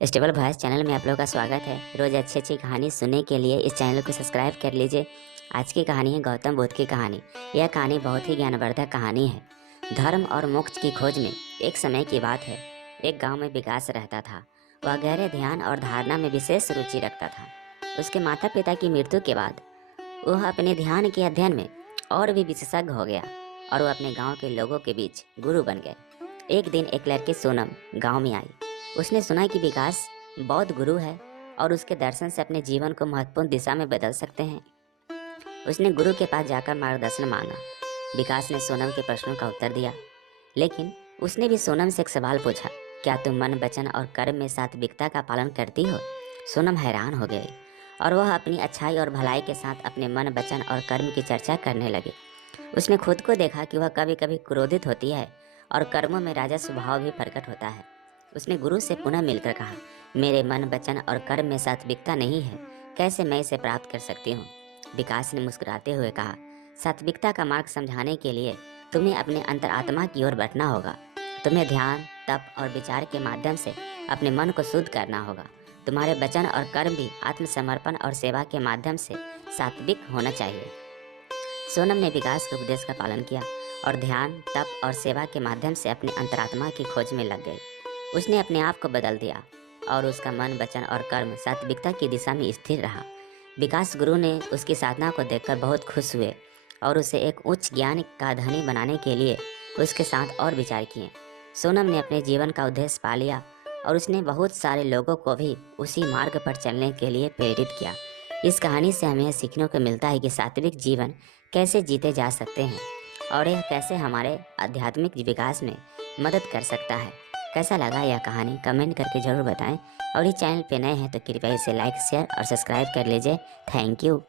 Stable voice channel में आप लोगों का स्वागत है। रोज़ अच्छी अच्छी कहानी सुनने के लिए इस चैनल को सब्सक्राइब कर लीजिए। आज की कहानी है गौतम बुद्ध की कहानी। यह कहानी बहुत ही ज्ञानवर्धक कहानी है। धर्म और मोक्ष की खोज में एक समय की बात है। एक गांव में विकास रहता था। वह गहरे ध्यान और धारणा में विशेष रुचि रखता था। उसके माता पिता की मृत्यु के बाद वह अपने ध्यान के अध्ययन में और भी विशेषज्ञ हो गया और वह अपने गाँव के लोगों के बीच गुरु बन गए। एक दिन एक लड़की सोनम गाँव में आई। उसने सुना कि विकास बौद्ध गुरु है और उसके दर्शन से अपने जीवन को महत्वपूर्ण दिशा में बदल सकते हैं। उसने गुरु के पास जाकर मार्गदर्शन मांगा। विकास ने सोनम के प्रश्नों का उत्तर दिया, लेकिन उसने भी सोनम से एक सवाल पूछा, क्या तुम मन, वचन और कर्म में सात्विकता का पालन करती हो? सोनम हैरान हो गई और वह अपनी अच्छाई और भलाई के साथ अपने मन, वचन और कर्म की चर्चा करने लगी। उसने खुद को देखा कि वह कभी कभी क्रोधित होती है और कर्मों में राजा स्वभाव भी प्रकट होता है। उसने गुरु से पुनः मिलकर कहा, मेरे मन, वचन और कर्म में सात्विकता नहीं है, कैसे मैं इसे प्राप्त कर सकती हूँ? विकास ने मुस्कुराते हुए कहा, सात्विकता का मार्ग समझाने के लिए तुम्हें अपने अंतरात्मा की ओर बढ़ना होगा। तुम्हें ध्यान, तप और विचार के माध्यम से अपने मन को शुद्ध करना होगा। तुम्हारे वचन और कर्म भी आत्मसमर्पण और सेवा के माध्यम से सात्विक होना चाहिए। सोनम ने विकास के उपदेश का पालन किया और ध्यान, तप और सेवा के माध्यम से अपने अंतरात्मा की खोज में लग गई। उसने अपने आप को बदल दिया और उसका मन, वचन और कर्म सात्विकता की दिशा में स्थिर रहा। विकास गुरु ने उसकी साधना को देखकर बहुत खुश हुए और उसे एक उच्च ज्ञान का धनी बनाने के लिए उसके साथ और विचार किए। सोनम ने अपने जीवन का उद्देश्य पा लिया और उसने बहुत सारे लोगों को भी उसी मार्ग पर चलने के लिए प्रेरित किया। इस कहानी से हमें सीखने को मिलता है कि सात्विक जीवन कैसे जीते जा सकते हैं और यह कैसे हमारे आध्यात्मिक विकास में मदद कर सकता है। कैसा लगा यह कहानी कमेंट करके ज़रूर बताएं और इस चैनल पे नए हैं तो कृपया इसे लाइक, शेयर और सब्सक्राइब कर लीजिए। Thank you.